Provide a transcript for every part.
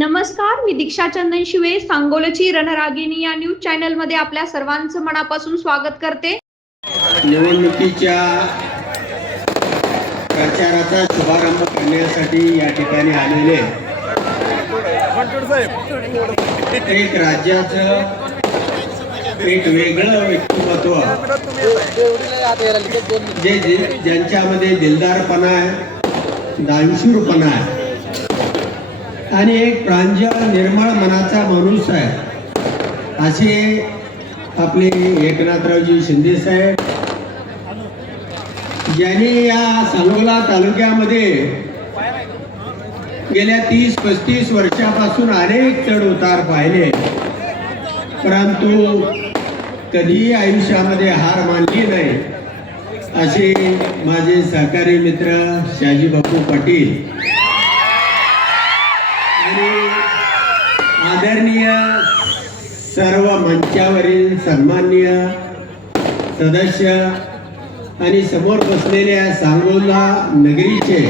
नमस्कार, मी दीक्षा चंदन शिवे, सांगोलची रणरागिणी या न्यूज चॅनल मध्ये आपल्या सर्वांचं मनापासून स्वागत करते। निवडणुकीच्या प्रचाराचा शुभारंभ करण्यासाठी या ठिकाणी आलेले एक राज्याचं एक वेगळं व्यक्तिमत्व जे ज्यांच्यामध्ये दिलदारपणा आहे, दानशूरपणा आहे आणि एक प्रांजळ निर्मळ मनाचा माणूस आहे असे आपले एकनाथरावजी शिंदे साहेब, ज्यांनी या सांगोला तालुक्यामध्ये गेल्या 30-35 वर्षापासून अनेक चढ उतार पाहिले, परंतु कधीही आयुष्यामध्ये हार मानली नाही असे माझे सहकारी मित्र शाजी बापू पाटील आणि आदरणीय सर्व मंचावरील सन्माननीय सदस्य आणि समोर बसलेल्या सांगोला नगरीचे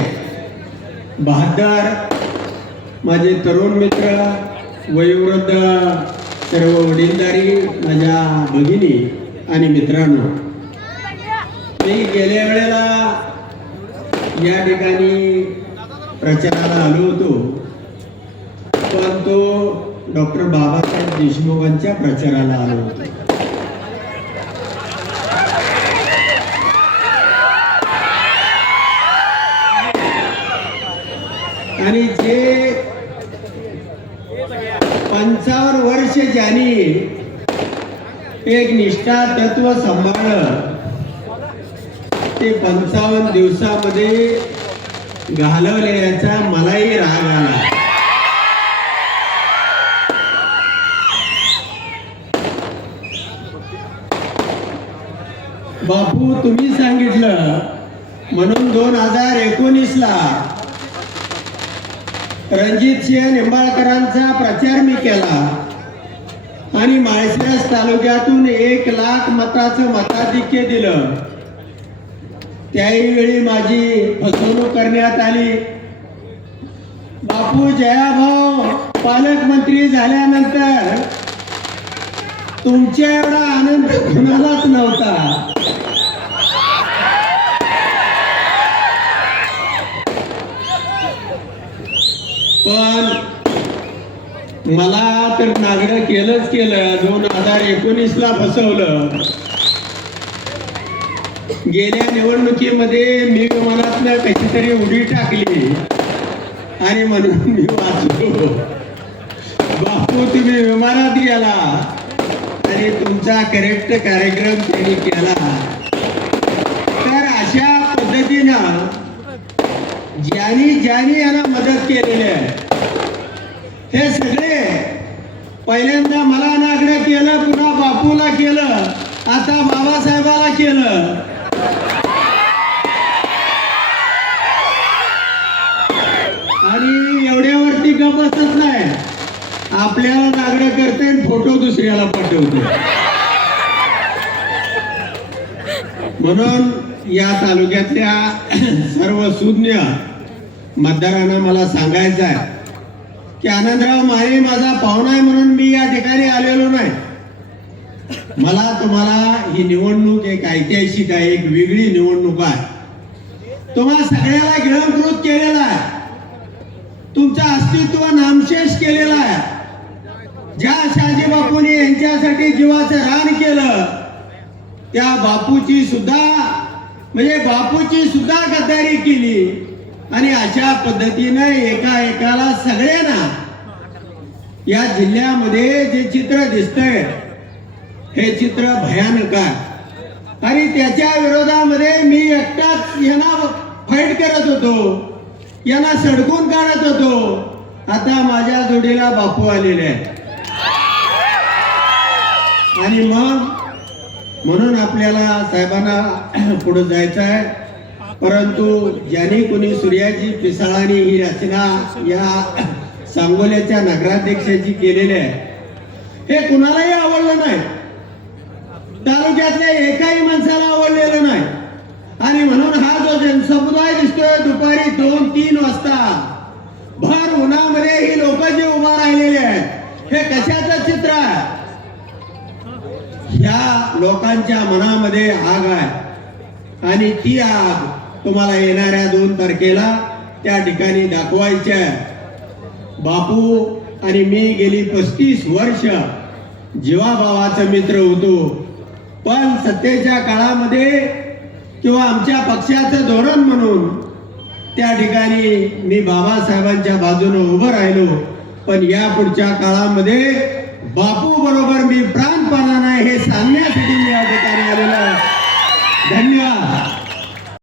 बहादर माझे तरुण मित्र, वयोवृद्ध सर्व वडीलधारी माझ्या भगिनी आणि मित्रांनो, मी गेल्या वेळेला या ठिकाणी प्रचाराला आलो होतो, पण तो डॉक्टर बाबासाहेब देशमुखांच्या प्रचाराला आलो होतो। आणि जे 55 वर्ष ज्यांनी एक निष्ठा तत्व सांभाळलं, ते 55 दिवसामध्ये घालवले याचा मलाही राग आला। बापू, तुम्ही सांगितलं म्हणून 2019ला रणजितसिंह निंबाळकरांचा प्रचार मी केला आणि माळशिरस तालुक्यातून 1 लाख मताचं मताधिक्य दिलं। त्याही वेळी माझी फसवणूक करण्यात आली। बापू, जयाभाऊ पालकमंत्री झाल्यानंतर तुमच्या एवढा आनंद कुणालाच नव्हता। पण मला तर नागडं केलंच केलं। 2019ला फसवलं। गेल्या निवडणुकीमध्ये मी विमानातनं कशी तरी उडी टाकली आणि म्हणून मी वाचलो। बापू, तुम्ही विमानात गेला आणि तुमचा करेक्ट कार्यक्रम त्यांनी केला। तर अशा पद्धतीनं ज्यांनी याला मदत केलेली आहे, हे सगळे पहिल्यांदा मला नागडं केलं, पुन्हा बापूला केलं, आता बाबासाहेबाला केलं। आणि एवढ्यावरती गप्पच नाही, आपल्याला नागडं करते आणि फोटो दुसऱ्याला पाठवते। म्हणून या तालुक्यातल्या सर्व सुज्ञ मतदारांना मला सांगायचं आहे की आनंदराव माने माझा पाहुणा आहे म्हणून मी या ठिकाणी आलेलो नाही। मला तुम्हाला ही निवडणूक एक ऐतिहासिक आहे, एक वेगळी निवडणूक आहे। तुम्हा सगळ्याला गिळंकृत केलेला आहे, तुमचं अस्तित्व नामशेष केलेलं आहे। ज्या शाजी बापूंनी यांच्यासाठी जीवाचं रान केलं, त्या बापूची सुद्धा गद्दारी केली। आणि अशा पद्धतीने एकाला सगळ्यांना या जिल्ह्यामध्ये जे चित्र दिसतंय, हे चित्र भयानक आहे। आणि त्याच्या विरोधामध्ये मी एकटाच यांना फाईट करत होतो, यांना सडकून काढत होतो। आता माझ्या जोडीला बापू आलेले आहेत आणि म्हणून आपल्याला साहेबांना पुढे जायचं आहे। परंतु ज्यांनी कोणी सूर्याची पिसाळानी ही रचना या सांगोल्याच्या नगराध्यक्षाची केलेली आहे, हे कुणालाही आवडलं नाही, तालुक्यातल्या एकाही माणसाला आवडलेलं नाही। आणि म्हणून हा जो जनसमुदाय दिसतोय दुपारी 2-3 वाजता भर उन्हामध्ये ही लोक जे उभा लोकांच्या मनामध्ये आग आहे आणि ती आग तुम्हाला येणाऱ्या 2 तारखेला त्या ठिकाणी दाखवायची आहे. बापू आणि मी गेली 35 वर्ष जीवाभावाचा मित्र होतो, पण सत्तेच्या काळामध्ये किंवा आमच्या पक्षाचं धोरण म्हणून त्या ठिकाणी मी बाबासाहेबांच्या बाजूने उभं राहिलो. पण या पुढच्या काळामध्ये बापू बरोबर मी प्राणपणाने हे सांगण्यासाठी मी या ठिकाणी आलेलो आहे.